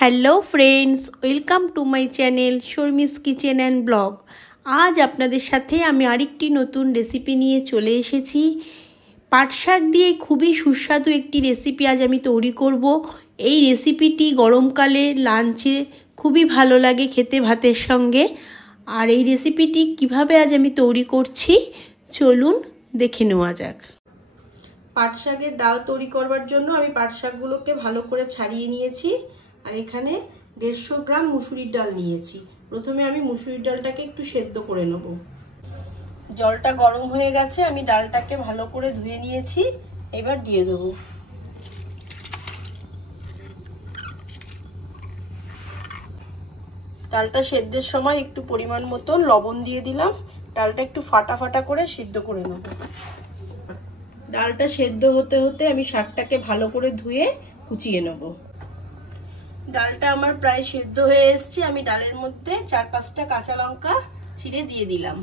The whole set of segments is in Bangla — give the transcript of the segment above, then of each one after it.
Hello friends, welcome to my channel Sharmi's kitchen and blog. আজ আপনাদের সাথে আমি আরেকটি নতুন রেসিপি নিয়ে চলে এসেছি। পাট শাক দিয়ে খুবই সুস্বাদু একটি রেসিপি আজ আমি তৈরি করব। এই রেসিপিটি গরমকালে লাঞ্চে খুবই ভালো লাগে খেতে ভাতের সঙ্গে। আর এই রেসিপিটি কিভাবে আজ আমি তৈরি করছি চলুন দেখে নেওয়া যাক। পাট শাকের ডাল তৈরি করবার জন্য আমি পাট শাকগুলোকে ভালো করে ছাড়িয়ে নিয়েছি। আর এখানে 150 গ্রাম মুসুরির ডাল নিয়েছি। প্রথমে আমি মুসুরির ডালটাকে একটু সেদ্ধ করে নেব। জলটা গরম হয়ে গেছে, আমি ডালটাকে ভালো করে ধুয়ে নিয়েছি। এবার দিয়ে দেব। ডালটা সেদ্ধের সময় একটু পরিমাণ মতো লবণ দিয়ে দিলাম। ডালটা একটু ফাটা ফাটা করে সিদ্ধ করে নেব। ডালটা সেদ্ধ হতে হতে আমি শাকটাকে ভালো করে ধুয়ে কুচিয়ে নেব। ডালটা আমার প্রায় সেদ্ধ হয়ে এসেছে। আমি ডালের মধ্যে 4-5টা কাঁচা লঙ্কা ছিঁড়ে দিয়ে দিলাম।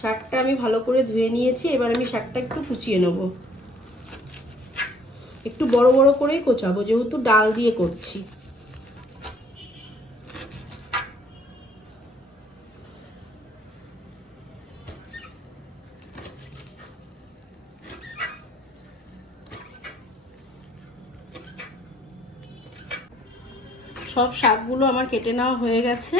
শাকটা আমি ভালো করে ধুয়ে নিয়েছি। এবার আমি শাকটা একটু কুচিয়ে নেব। একটু বড় বড় করেই কোচাবো, যেহেতু ডাল দিয়ে করছি। সব শাকগুলো আমার কেটে নেওয়া হয়ে গেছে।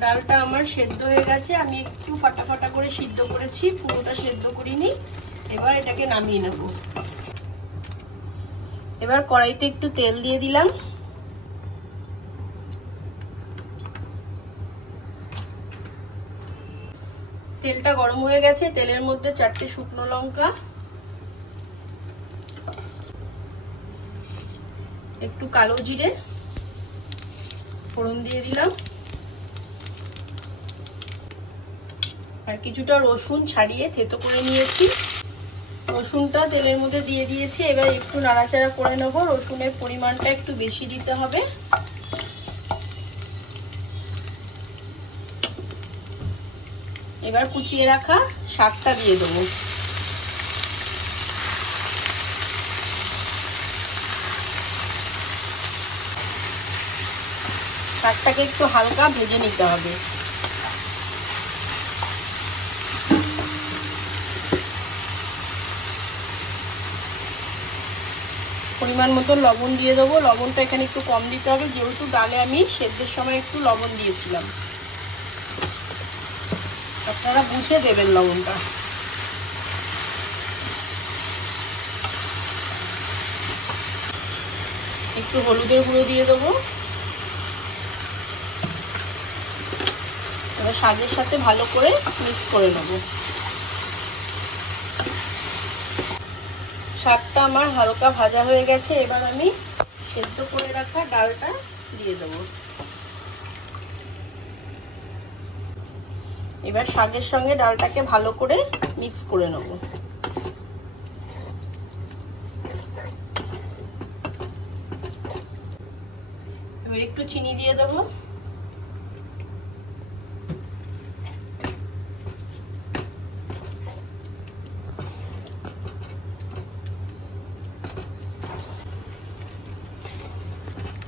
ডালটা আমার সেদ্ধ হয়ে গেছে। আমি একটু ফাটা ফাটা করে সিদ্ধ করেছি, পুরোটা সেদ্ধ করিনি। এবার এটাকে নামিয়ে নেব। এবার কড়াইতে একটু তেল দিয়ে দিলাম। তেলটা গরম হয়ে গেছে। তেলের মধ্যে 4টে শুকনো লঙ্কা, একটু কালো জিরে ফোড়ন দিয়ে দিলাম। আর কিছুটা রসুন ছাড়িয়ে থেতো করে নিয়েছি। রসুনটা তেলের মধ্যে দিয়ে দিয়েছি। এবার একটু নাড়াচাড়া করে নেব। রসুনের পরিমাণটা একটু বেশি দিতে হবে। এবার কুচিয়ে রাখা শাকটা দিয়ে দেবো। শাকটাকে একটু হালকা ভেজে নিতে হবে। পরিমাণ মতো লবণ দিয়ে দেবো। লবণটা এখানে একটু কম দিতে হবে, যেহেতু ডালে আমি সেদ্ধের সময় একটু লবণ দিয়েছিলাম। আপনারা বুঝে দেবেন লবণটা। একটু হলুদের গুঁড়ো দিয়ে দেবো। এবার শাকের সাথে ভালো করে মিক্স করে নেব। শাকটা আমার হালকা ভাজা হয়ে গেছে। এবার আমি সেদ্ধ করে রাখা ডালটা দিয়ে দেবো। এবার শাকের সঙ্গে ডালটাকে ভালো করে মিক্স করে নেব। এবার একটু চিনি দিয়ে দেবো।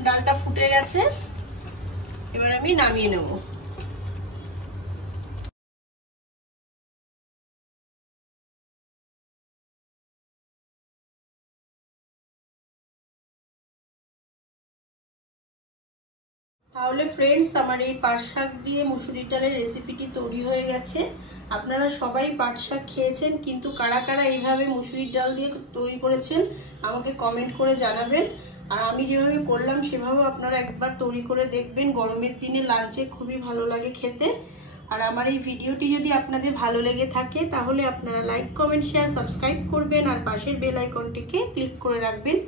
ডালটা ফুটে গেছে। এবার আমি নামিয়ে নেব। তাহলে ফ্রেন্ডস, আমার এই পাট শাক দিয়ে মুসুরির ডালের রেসিপিটি তৈরি হয়ে গেছে। আপনারা সবাই পাট শাক খেয়েছেন, কিন্তু কারা কারা এইভাবে মুসুরির ডাল দিয়ে তৈরি করেছেন আমাকে কমেন্ট করে জানাবেন। আর আমি যেভাবে করলাম সেভাবে আপনারা একবার তৈরি করে দেখবেন। গরমের দিনে লাঞ্চে খুবই ভালো লাগে খেতে। আর আমার এই ভিডিওটি যদি আপনাদের ভালো লেগে থাকে তাহলে আপনারা লাইক, কমেন্ট, শেয়ার, সাবস্ক্রাইব করবেন। আর পাশের বেল আইকনটিকে ক্লিক করে রাখবেন,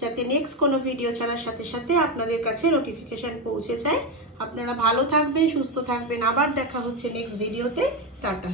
যাতে নেক্সট কোনো ভিডিও ছাড়ার সাথে সাথে আপনাদের কাছে নোটিফিকেশন পৌঁছে যায়। আপনারা ভালো থাকবেন, সুস্থ থাকবেন। আবার দেখা হচ্ছে নেক্সট ভিডিওতে। টাটা।